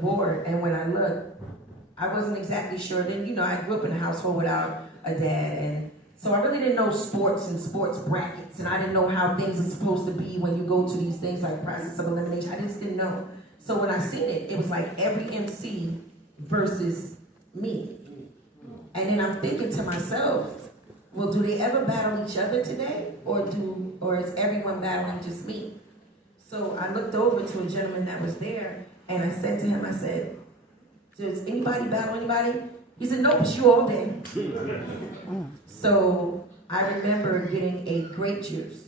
board, and when I looked, I wasn't exactly sure. Then, I grew up in a household without a dad, and so I really didn't know sports and sports brackets, and I didn't know how things are supposed to be when you go to these things like process of elimination. I just didn't know. So when I seen it, it was like every MC versus me. And then I'm thinking to myself, well, do they ever battle each other today? Or is everyone battling just me? So I looked over to a gentleman that was there, and I said to him, I said, does anybody battle anybody? He said, nope, it's you all day. So I remember getting a grape juice,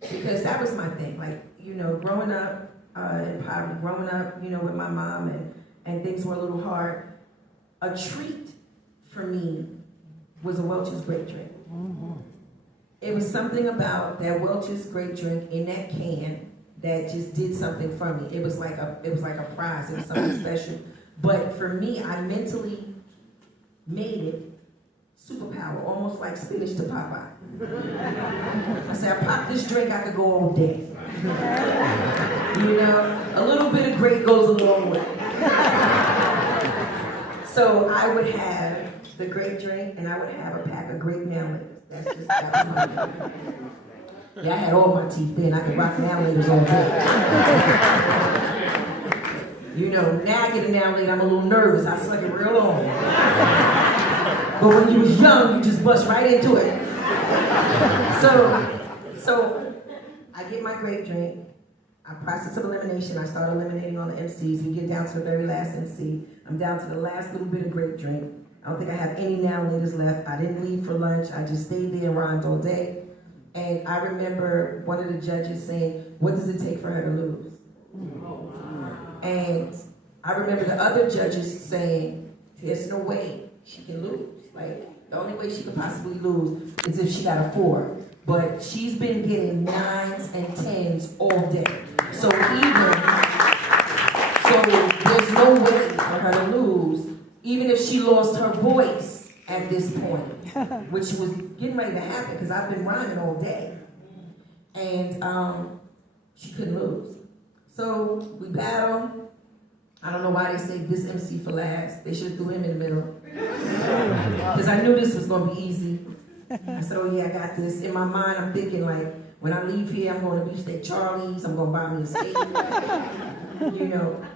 because that was my thing. Like, growing up in poverty, growing up, with my mom, and things were a little hard. A treat for me was a Welch's grape drink. It was something about that Welch's grape drink in that can that just did something for me. It was like a prize. It was something special. But for me, I mentally made it superpower, almost like spinach to Popeye. I said, I pop this drink, I could go all day. A little bit of grape goes a long way. So I would have the grape drink, and I would have a pack of grape now. That was my drink. Yeah, I had all my teeth then. I could rock now-laters all day. Now I get a now-later, I'm a little nervous. I suck it real long. But when you was young, you just bust right into it. So I get my grape drink. I process of elimination. I start eliminating all the MCs. We get down to the very last MC. I'm down to the last little bit of grape drink. I don't think I have any now-laters left. I didn't leave for lunch. I just stayed there and rhymed all day. And I remember one of the judges saying, what does it take for her to lose? And I remember the other judges saying, there's no way she can lose. Like, the only way she could possibly lose is if she got a 4. But she's been getting 9s and 10s all day. So there's no way for her to lose, even if she lost her voice at this point, which was getting ready to happen because I've been rhyming all day. And she couldn't lose. So we battled. I don't know why they saved this MC for last. They should have threw him in the middle. Because I knew this was going to be easy. I said, oh yeah, I got this. In my mind, I'm thinking like, when I leave here, I'm going to Beefsteak Charlie's. I'm going to buy me a steak.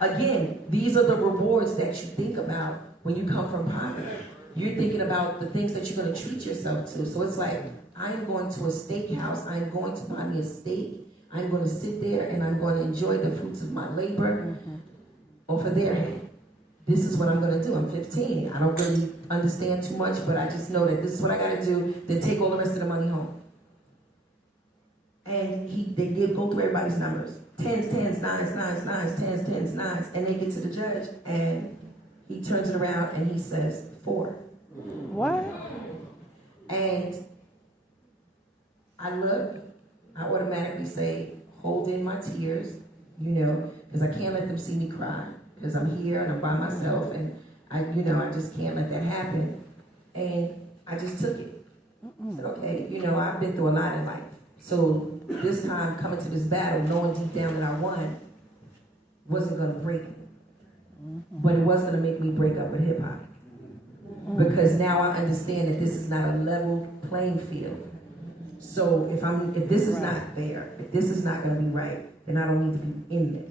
Again, these are the rewards that you think about when you come from poverty. You're thinking about the things that you're going to treat yourself to. So it's like, I'm going to a steakhouse. I'm going to buy me a steak. I'm going to sit there and I'm going to enjoy the fruits of my labor over there. This is what I'm going to do. I'm 15. I don't really understand too much, but I just know that this is what I got to do. Then take all the rest of the money home. And they go through everybody's numbers. 10s, 10s, 9s, 9s, 9s, 10s, 10s, 9s. And they get to the judge and he turns it around and he says, 4. What? And I look, I automatically say, hold in my tears, because I can't let them see me cry, because I'm here and I'm by myself, and I just can't let that happen. And I just took it. I said, okay, I've been through a lot in life. So this time, coming to this battle, knowing deep down that I won, wasn't going to break me. But it was going to make me break up with hip-hop. Because now I understand that this is not a level playing field. So if this is not fair, if this is not going to be right, then I don't need to be in this.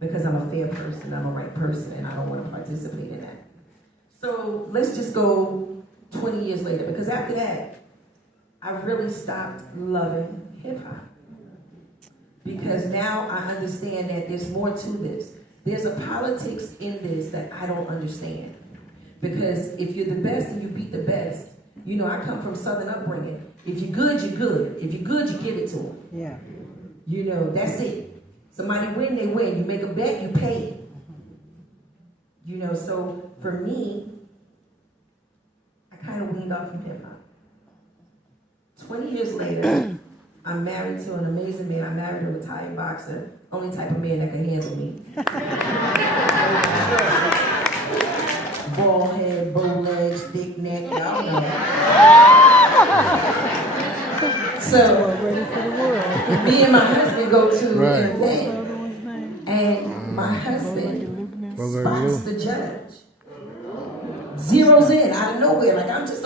Because I'm a fair person, I'm a right person, and I don't want to participate in that. So let's just go 20 years later, because after that, I really stopped loving hip-hop. Because now I understand that there's more to this. There's a politics in this that I don't understand. Because if you're the best and you beat the best, I come from Southern upbringing. If you're good, you're good. If you're good, you give it to them. Yeah. That's it. Somebody win, they win. You make a bet, you pay. So for me, I kind of weaned off from hip hop. 20 years later, I'm married to an amazing man. I married a retired boxer. Only type of man that can handle me. Bald head, bow legs, thick neck, y'all know. So, me and my husband go to an event, and my husband spots the judge. Zeroes in out of nowhere. Like I'm just